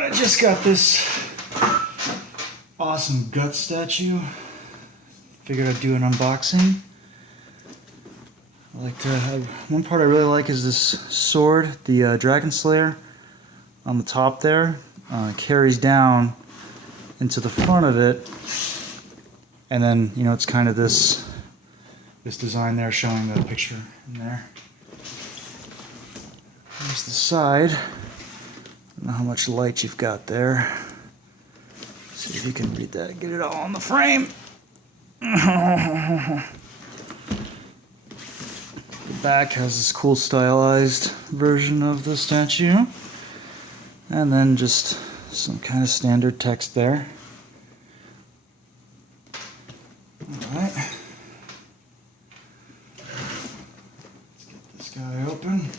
And I just got this awesome gut statue. Figured I'd do an unboxing. I like to have, one part I really like is this sword, the Dragon Slayer on the top there. Carries down into the front of it, and then it's kind of this design there showing the picture in there. Here's the side. I don't know how much light you've got there. See if you can read that. Get it all on the frame. The back has this cool stylized version of the statue. And then just some kind of standard text there. Alright. Let's get this guy open.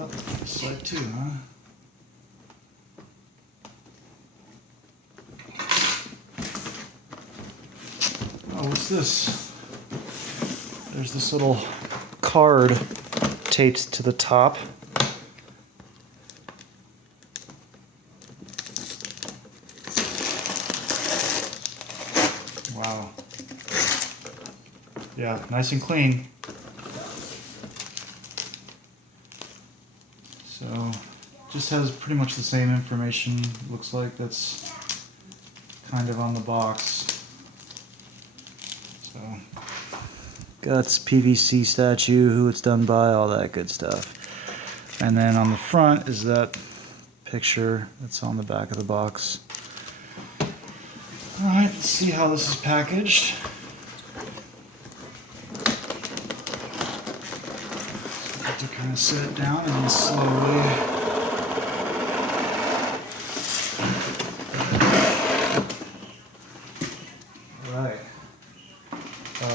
Oh, this side too, huh? Oh, what's this? There's this little card taped to the top. Wow. Yeah, nice and clean. So, just has pretty much the same information, looks like, that's kind of on the box. So, guts, PVC statue, who it's done by, all that good stuff. And then on the front is that picture that's on the back of the box. Alright, let's see how this is packaged. To kind of set it down and then slowly right.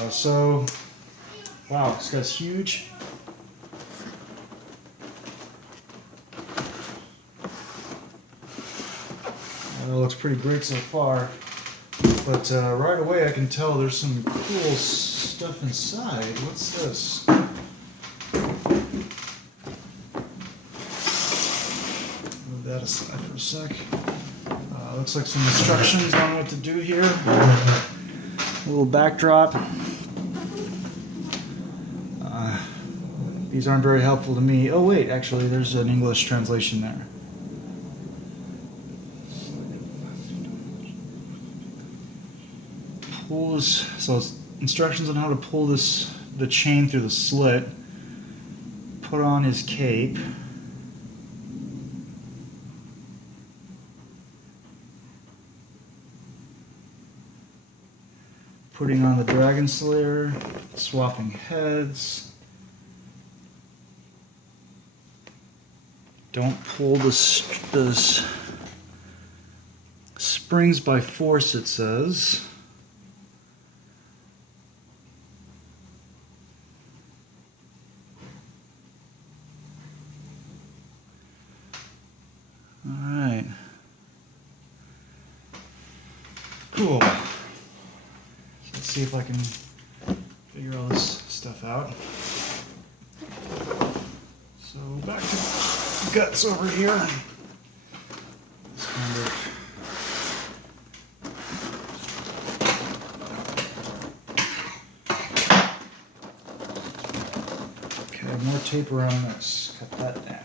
So wow, this guy's huge. It looks pretty great so far, but right away I can tell there's some cool stuff inside. What's this? That aside for a sec. Looks like some instructions on what to do here. A little backdrop. These aren't very helpful to me. Oh wait, actually there's an English translation there. Pulls, so it's instructions on how to pull the chain through the slit. Put on his cape. Putting on the Dragon Slayer, swapping heads. Don't pull the springs by force, it says. All right. Cool. Let's see if I can figure all this stuff out. So back to guts over here. This kind of okay, more tape around this. Cut that down.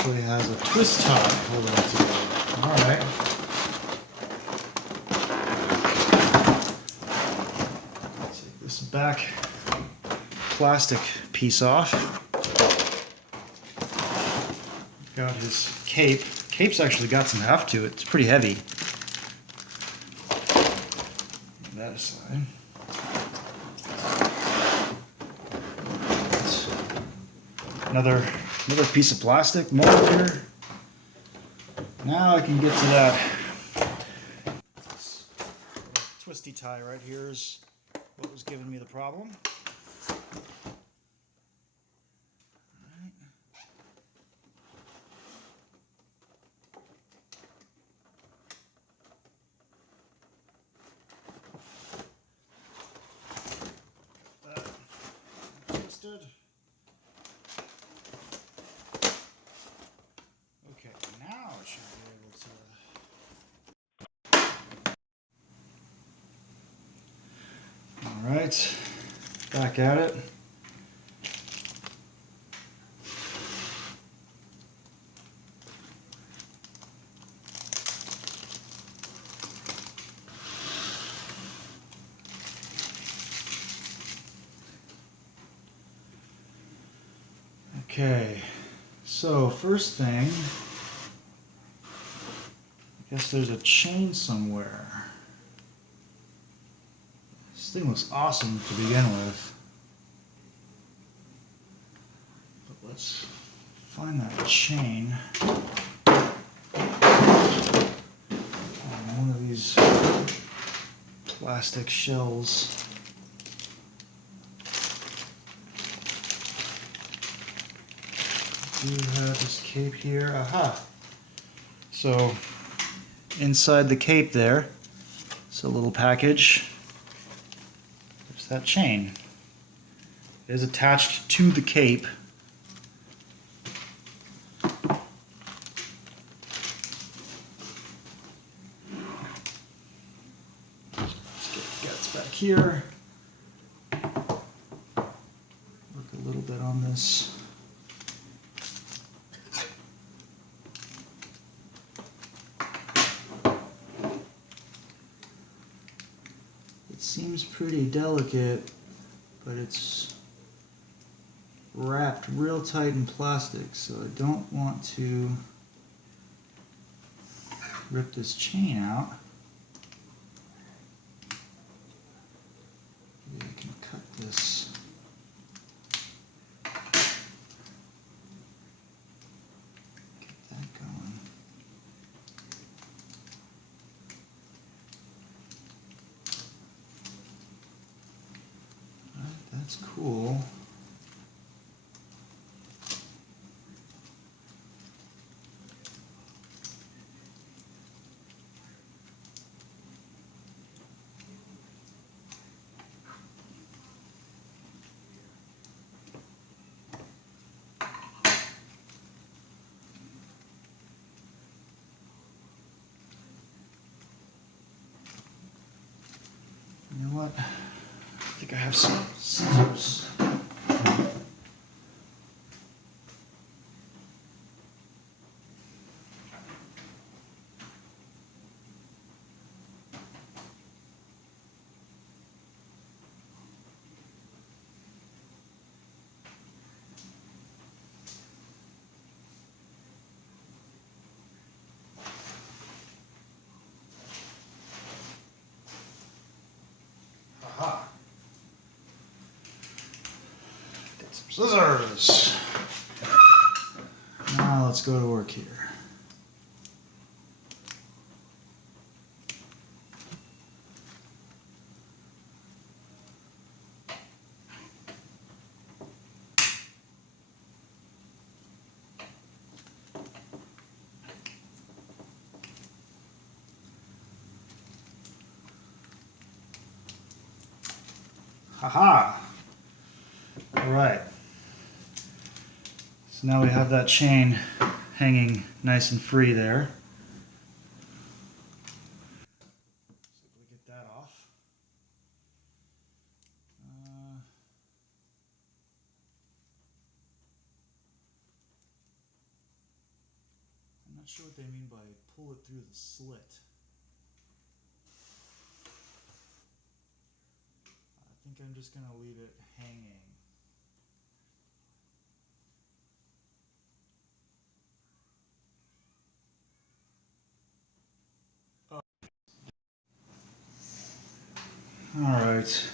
actually has a twist tie holding it together. Alright. Take this back plastic piece off. Got his cape. Cape's actually got some heft to it. It's pretty heavy. Put that aside. Another piece of plastic mold here. Now I can get to that. This twisty tie right here is what was giving me the problem. That twisted. Okay, now I should be able to. All right, back at it. Okay, so first thing, I guess there's a chain somewhere. This thing looks awesome to begin with. But let's find that chain on one of these plastic shells. I do have this cape here. Aha! So inside the cape there, it's a little package. There's that chain. It is attached to the cape. Let's get the guts back here. Work a little bit on this. It seems pretty delicate, but it's wrapped real tight in plastic, so I don't want to rip this chain out. Maybe I can cut this. Get that going. Alright, that's cool. You know what? I think I have some scissors. Aha! Got some scissors. Now let's go to work here. Haha! Alright. So now we have that chain hanging nice and free there. So we get that off. sure what they mean by pull it through the slit. I think I'm just going to leave it hanging. Oh. All right.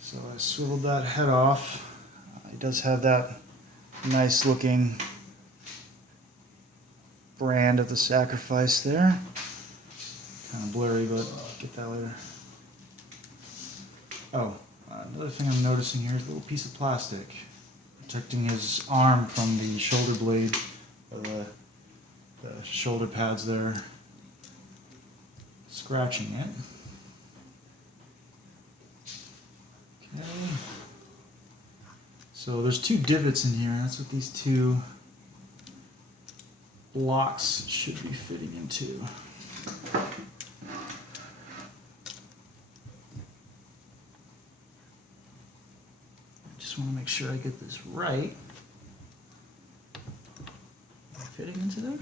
So I swiveled that head off. It does have that nice looking brand of the sacrifice there. Kind of blurry, but I'll get that later. Oh, another thing I'm noticing here is a little piece of plastic protecting his arm from the shoulder blade, or the shoulder pads there. Scratching it. Okay. So there's two divots in here. That's what these two blocks should be fitting into. Just want to make sure I get this right. Am I fitting into there?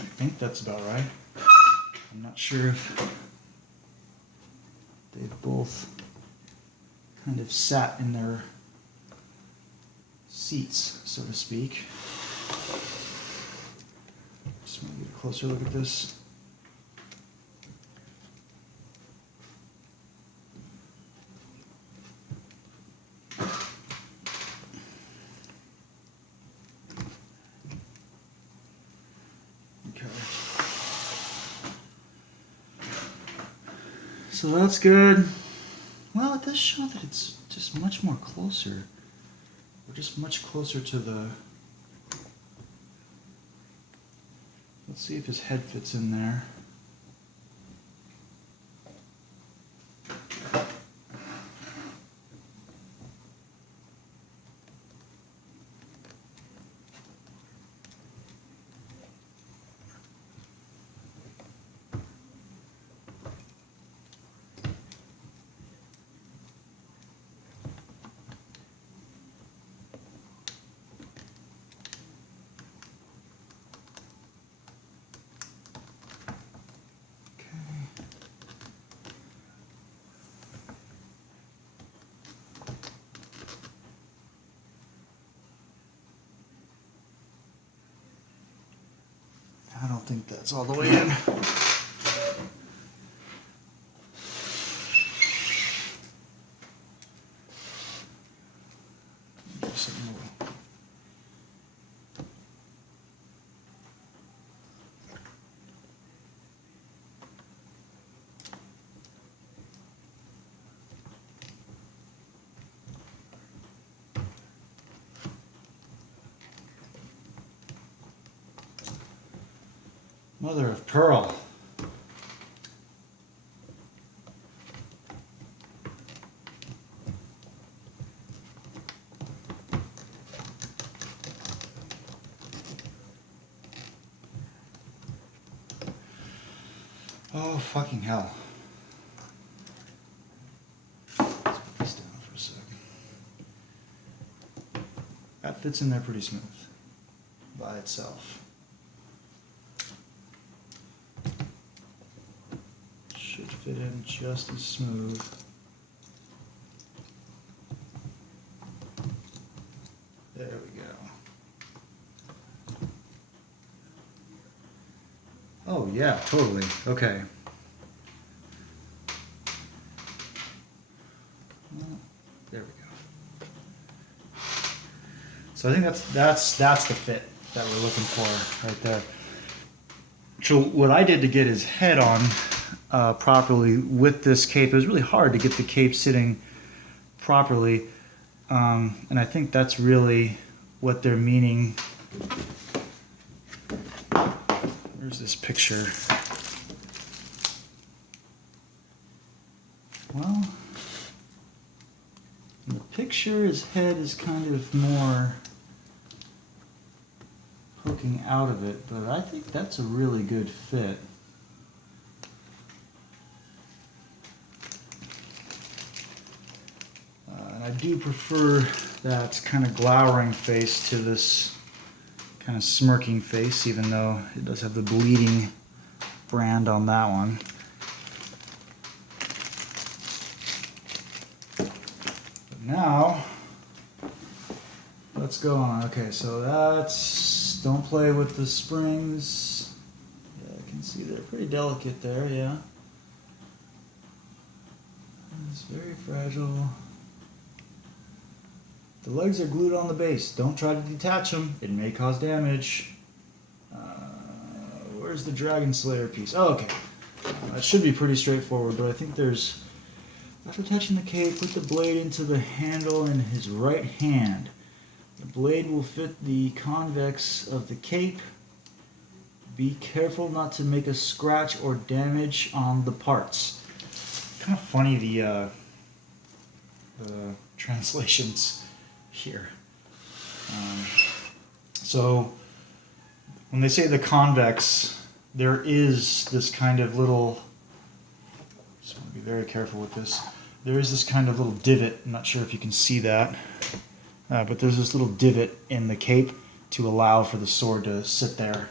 I think that's about right. I'm not sure if they've both kind of sat in their seats, so to speak. Just want to get a closer look at this. Okay. So that's good. Well, it does show that it's just much more closer. We're just much closer to the... Let's see if his head fits in there. I don't think that's all the way in. Mother of pearl. Oh, fucking hell. Let's put this down for a second. That fits in there pretty smooth by itself. Should fit in just as smooth. There we go. Oh yeah, totally. Okay. Well, there we go. So I think that's the fit that we're looking for right there. So what I did to get his head on properly with this cape, it was really hard to get the cape sitting properly, and I think that's really what they're meaning. Where's this picture? Well, in the sure his head is kind of more poking out of it, but I think that's a really good fit. And I do prefer that kind of glowering face to this kind of smirking face, even though it does have the bleeding brand on that one. But now, let's go on. Okay, so that's, don't play with the springs. Yeah, I can see they're pretty delicate there, yeah. It's very fragile. The legs are glued on the base. Don't try to detach them. It may cause damage. Where's the Dragon Slayer piece? Oh, okay. That should be pretty straightforward, but I think there's... After attaching the cape, put the blade into the handle in his right hand. The blade will fit the convex of the cape. Be careful not to make a scratch or damage on the parts. Kind of funny the translations here. So when they say the convex, there is this kind of little, so I'm going to be very careful with this, there is this kind of little divot, I'm not sure if you can see that, but there's this little divot in the cape to allow for the sword to sit there,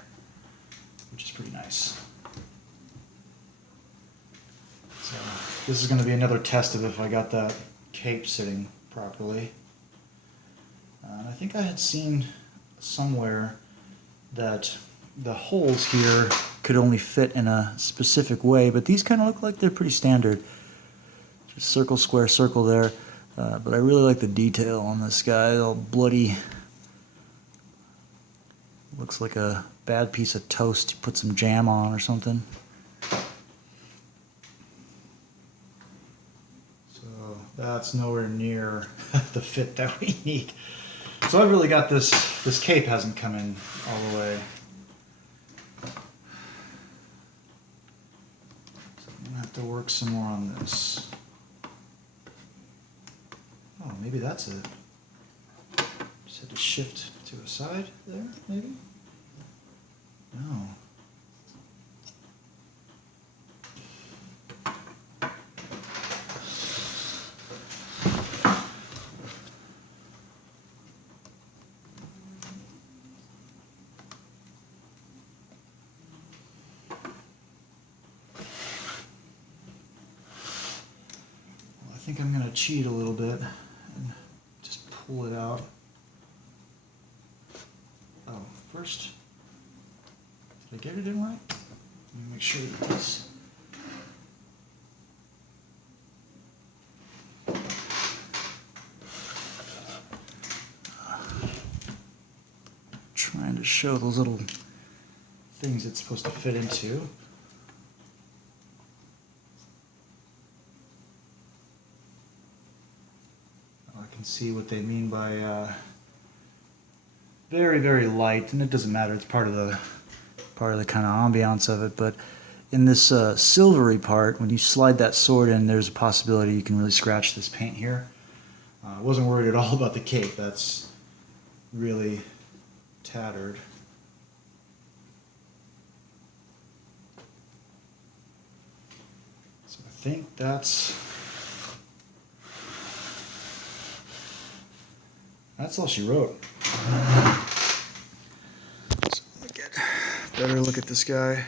which is pretty nice. So this is going to be another test of if I got that cape sitting properly. I think I had seen somewhere that the holes here could only fit in a specific way, but these kind of look like they're pretty standard. Just circle, square, circle there. But I really like the detail on this guy, all bloody. Looks like a bad piece of toast you put some jam on or something. So that's nowhere near the fit that we need. So I've really got this cape hasn't come in all the way. So I'm gonna have to work some more on this. Oh, maybe that's it. Just had to shift to a side there, maybe? No. I think I'm going to cheat a little bit and just pull it out. Oh, first, did I get it in right? Let me make sure that this. Trying to show those little things it's supposed to fit into. I can see what they mean by very, very light, and it doesn't matter. It's part of the kind of ambiance of it. But in this silvery part, when you slide that sword in, there's a possibility you can really scratch this paint here. I wasn't worried at all about the cape. That's really tattered. So I think that's all she wrote. So let me get a better look at this guy.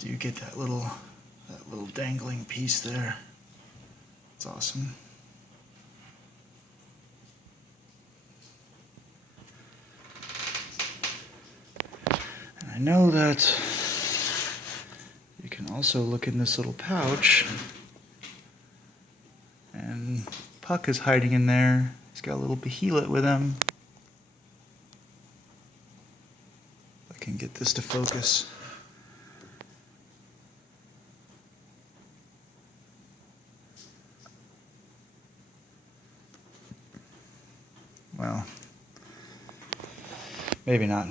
Do you get that little dangling piece there? It's awesome. And I know that you can also look in this little pouch Puck is hiding in there. He's got a little behelit with him. If I can get this to focus. Well, maybe not.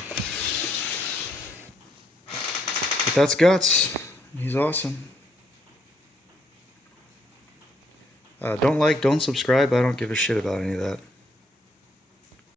But that's Guts. He's awesome. Don't like, don't subscribe. I don't give a shit about any of that.